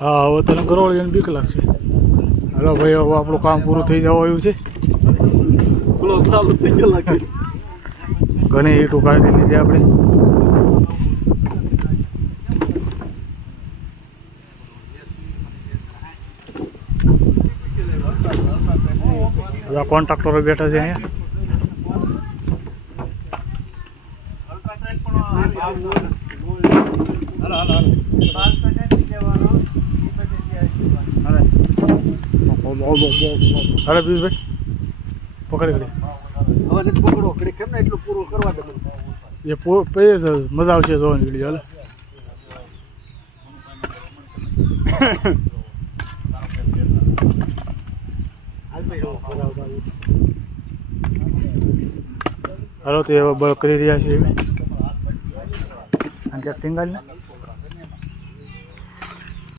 હા હવે તને ગરોળીને બીક લાગશે. હલો ભાઈ હવે આપણું કામ પૂરું થઈ જવા આવ્યું છે. બ્લોક ચાલુ થઈ ગયો લાગે. ઘણી ઈંટો કાઢી લીધી આપણે. બધા કોન્ટ્રાક્ટરો બેઠા છે અહીંયા. અરે પીયુષભાઈ પકડી હવે પકડો કેમ ને એટલું પૂરું કરવા દે એ મજા આવશે જોવાની વિડીયો. હાલો તો એવા બળ કરી રહ્યા છીએ અમે. અને ક્યાંક ટીંગાલ ને